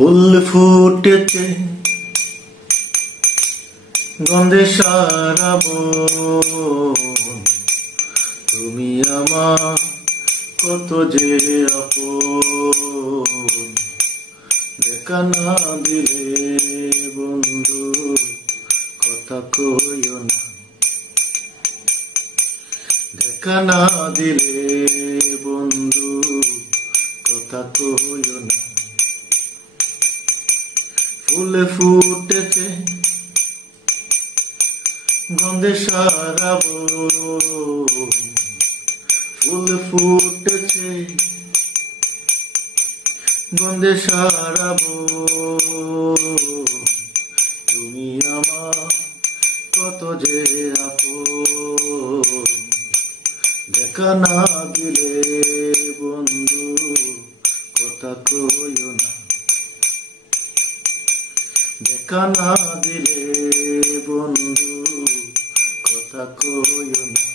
ফুল ফুটেছে গন্ধে সারা বন, তুমি আমার কত যে আপন। দেখা না দিলে বন্ধু কথা কইও না, দেখা না দিলে বন্ধু কথা কইও না। ফুল ফুটেছে গন্ধে সারা বন, ফুল ফুটেছে গন্ধে সারা বন, তুমি আমার কত যে আপন। দেখা না দিলে বন্ধু কথা কইও না, দেখা না দিলে বন্ধু কথা কইও না।